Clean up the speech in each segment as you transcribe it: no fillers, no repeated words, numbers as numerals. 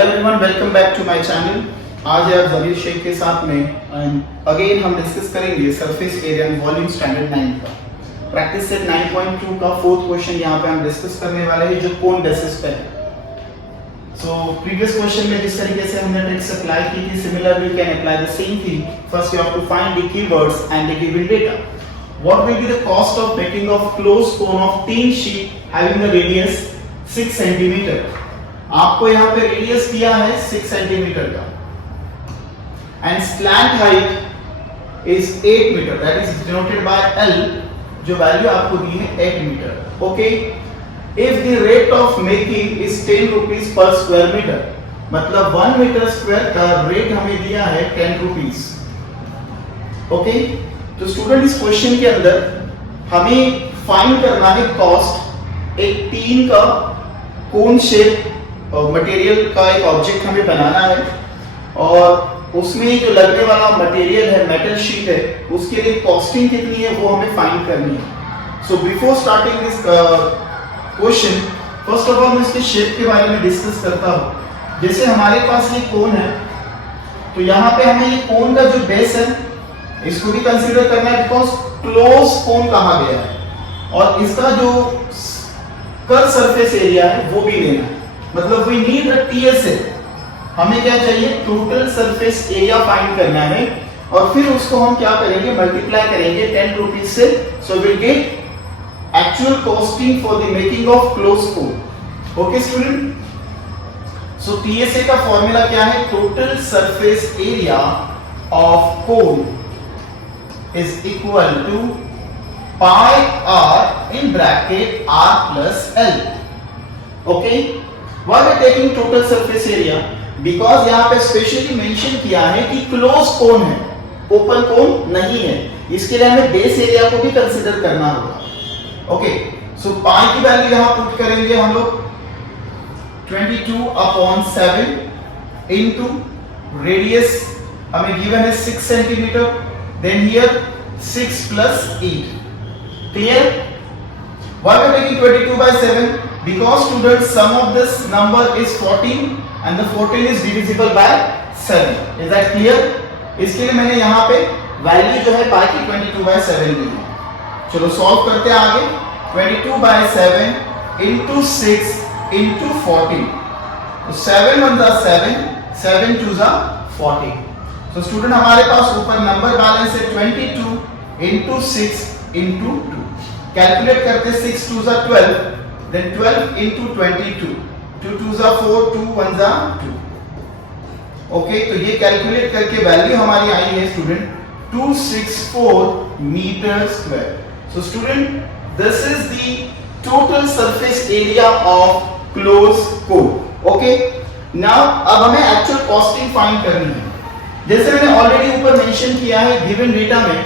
Hello everyone, welcome back to my channel. आज है आप जमीर शेख के साथ में एंड अगेन हम डिस्कस करेंगे surface area and volume standard 9 का प्रैक्टिस सेट 9.2 का फोर्थ क्वेश्चन यहाँ पे हम डिस्कस करने वाले हैं जो कोन बेसिस पे है। सो प्रीवियस क्वेश्चन में जिस तरीके से हमने ट्रिक्स अप्लाई की थी, similarly we can apply the same thing. First you have to find the keywords and the given data. What will be the cost of making of closed cone of thin sheet having the radius 6 cm? आपको यहाँ पे radius दिया है 6 centimetre का and slant height is 8 metre, that is denoted by L, जो value आपको दी है 8 metre. Okay, if the rate of making is 10 rupees per square metre, मतलब 1 मीटर स्क्वायर का रेट हमें दिया है 10 रुपीस। ओके, तो स्टूडेंट इस क्वेश्चन के अंदर हमें फाइंड करना है कॉस्ट। एक टीन का कोन शेप मटेरियल का एक ऑब्जेक्ट हमें बनाना है और उसमें जो लगने वाला मटेरियल है, मेटल शीट है, उसके लिए कॉस्टिंग कितनी है वो हमें फाइंड करनी है। So before starting this question, first of all मैं इसके शेप के बारे में डिस्कस करता हूँ। जैसे हमारे पास ये कोन है, तो यहाँ पे हमें ये कोन का जो बेस है इसको भी कंसीडर करना है बिकॉज क्लोज कोन कहा गया है, और इसका जो कर्व सरफेस एरिया है वो भी लेना है। मतलब वी नीड अ TSA, हमें क्या चाहिए, टोटल सरफेस एरिया फाइंड करना है और फिर उसको हम क्या करेंगे, मल्टीप्लाई करेंगे 10 रुपीज से। So will get actual costing for the making of close cone. Okay student, so TSA का फॉर्मूला क्या है, total surface area of cone is equal to pi r in bracket r plus L. Okay, why we are taking total surface area? Because यहाँ पे specially mention किया है कि close कोन है, open कोन नहीं है, इसके लिए हमें बेस एरिया को भी कंसीडर करना होगा। ओके, सो पाई की वैल्यू यहाँ पुट करेंगे हम लोग 22/7 इनटू रेडियस हमें गिवन है 6 centimetre, then here 6 plus 8. Clear? Why we are taking 22/7? Because students, sum of this number is 14 and the 14 is divisible by 7. Is that clear? इसके लिए मैंने यहाँ पे वैल्यू जो है पाई की 22/7 दी है। चलो सॉल्व करते हैं आगे। 22/7 into 6 into 14, तो 7 1 जा 7, 7 2 जा 14। तो स्टूडेंट हमारे पास ऊपर नंबर बैलेंस है 22 into 6 into 2। कैलकुलेट करते 6 2 जा 12, then 12 into 22, 2 2 जा 4, 2 1 जा 2। ओके, तो ये कैलकुलेट करके वैल्यू हमारी आई है student 264 metre square. So student, this is the total surface area of close cone. Okay, now अब हमें एक्चुअल कॉस्टिंग फाइंड करनी है। जैसे मैंने ऑलरेडी ऊपर मेंशन किया है गिवन डेटा में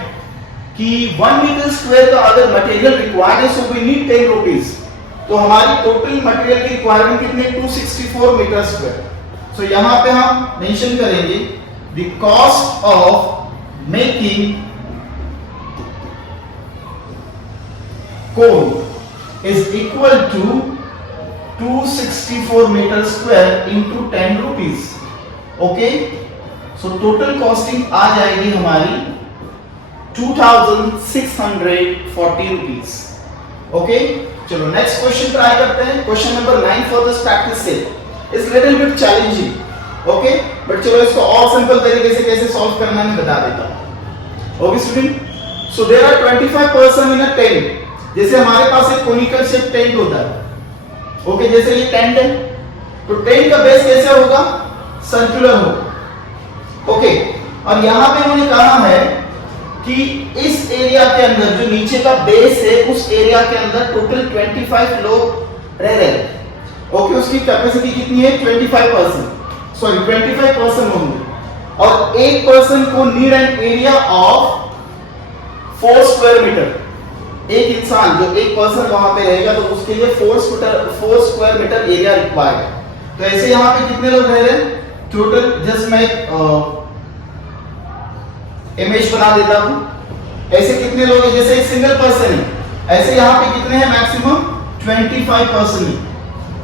कि 1 मीटर स्क्वायर का अगर मटेरियल रिक्वायर्ड है, सो वी नीड 10 रुपीस। तो हमारी टोटल मटेरियल की रिक्वायरमेंट कितनी है, 264 मीटर स्क्वायर। सो यहां पे हम मेंशन करेंगे the cost of making cone is equal to 264 metre square into 10 rupees. Okay, so total costing आ जाएगी हमारी 2640 रुपीस। ओके, चलो नेक्स्ट क्वेश्चन ट्राई करते हैं। Question number 9 for this practice set is little bit challenging. Okay, but चलो इसको और simple तरीके से कैसे सॉल्व करना है मैं बता देता हूं। Okay student, so there are 25 person in a tent. जैसे हमारे पास एक कोनिकल शेप टेंट होता है। ओके, जैसे ये टेंट है, तो टेंट का बेस कैसे होगा, सर्कुलर होगा। ओके, और यहां पे उन्होंने कहा है कि इस एरिया के अंदर जो नीचे का बेस है, उस एरिया के अंदर टोटल 25 लोग रह रहे हैं। ओके, उसकी कैपेसिटी कितनी है, 25%, सॉरी 25% होंगे, और एक पर्सन को need an area of 4 square metre. एक इंसान जो एक पर्सन वहां पे रहेगा तो उसके लिए 4 स्क्वायर मीटर एरिया रिक्वायर्ड है। तो ऐसे यहां पे कितने लोग रह रहे हैं टोटल, जस्ट मैं इमेज बना देता हूं। ऐसे कितने लोग हैं, जैसे एक सिंगल पर्सन है, ऐसे यहां पे कितने हैं, maximum 25 person.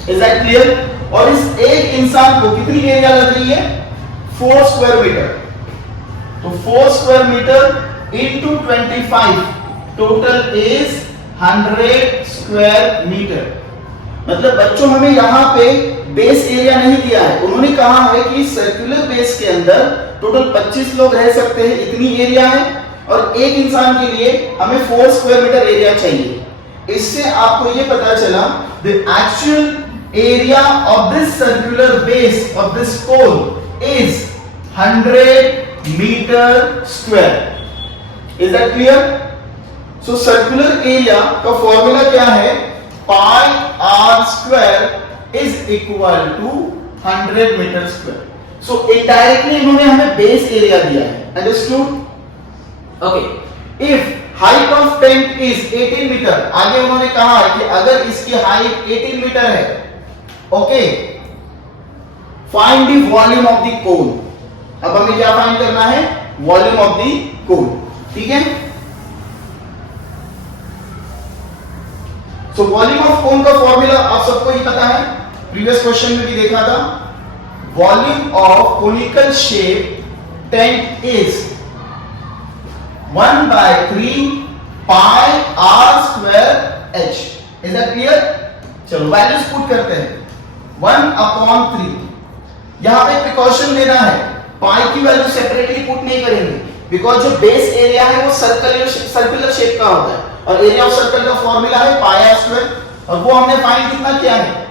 Is that clear? और इस एक इंसान को कितनी एरिया लग रही है? 4 स्क्वायर मीटर। तो 4 square metre into 25 total is 100 square metre. मतलब बच्चों हमें यहां पे बेस एरिया नहीं दिया है, उन्होंने कहा है कि सर्कुलर बेस के अंदर टोटल 25 लोग रह सकते हैं, इतनी एरिया है, और एक इंसान के लिए हमें 4 स्क्वायर मीटर एरिया चाहिए। इससे आपको ये पता चला the actual area of this circular base of this cone is 100 meter square. Is that clear? So circular area का फॉर्मूला क्या है? Pi r square is equal to 100 meter square. So indirectly इन्होंने हमें बेस एरिया दिया है। Understood? Okay, if height of tent is 18 meter, आगे उन्होंने कहा है कि अगर इसकी हाइट 18 मीटर है, okay, find the volume of the cone. अब हमें क्या फाइंड करना है? Volume of the cone. ठीक है? सो वॉल्यूम ऑफ कोन का फॉर्मूला आप सबको ही पता है, प्रीवियस क्वेश्चन में भी देखा था। Volume of conical shape tent is 1/3 pi r square h. Is that clear? चलो वैल्यूज पुट करते हैं। 1/3, यहां पे प्रिकॉशन लेना है, पाई की वैल्यू सेपरेटली पुट नहीं करेंगे, बिकॉज जो बेस एरिया है वो सर्कुलर शेप का होता है, और एरिया ऑफ सर्कल का फॉर्मूला है पाई आर स्क्वायर, और वो हमने फाइंड कितना किया है?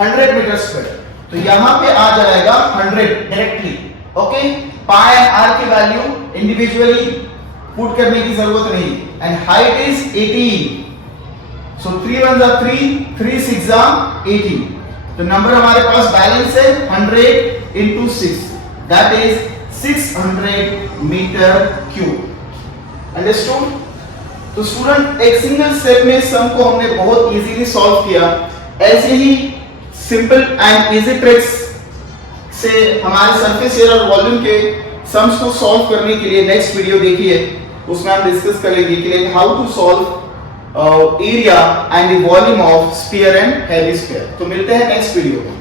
100 मीटर स्क्वायर। तो यहां पे आ जाएगा 100 directly. Okay, pi and r की वैल्यू इंडिविजुअली पुट करने की जरूरत नहीं, एंड हाइट इज 18। सो 3 1 जा 3, 3 6 जा 18। तो नंबर हमारे पास बैलेंस है 100 into 6, that is 600 metre cube. Understood? तो स्टूडेंट एक सिंगल स्टेप में सम को हमने बहुत इजीली सॉल्व किया। ऐसे ही सिंपल एंड इजी ट्रिक्स से हमारे सरफेस एरिया और वॉल्यूम के सम्स को सॉल्व करने के लिए नेक्स्ट वीडियो देखिए, उसमें हम डिस्कस करेंगे कि how to solve area and the volume of sphere and hemisphere. तो मिलते हैं नेक्स्ट वीडियो में।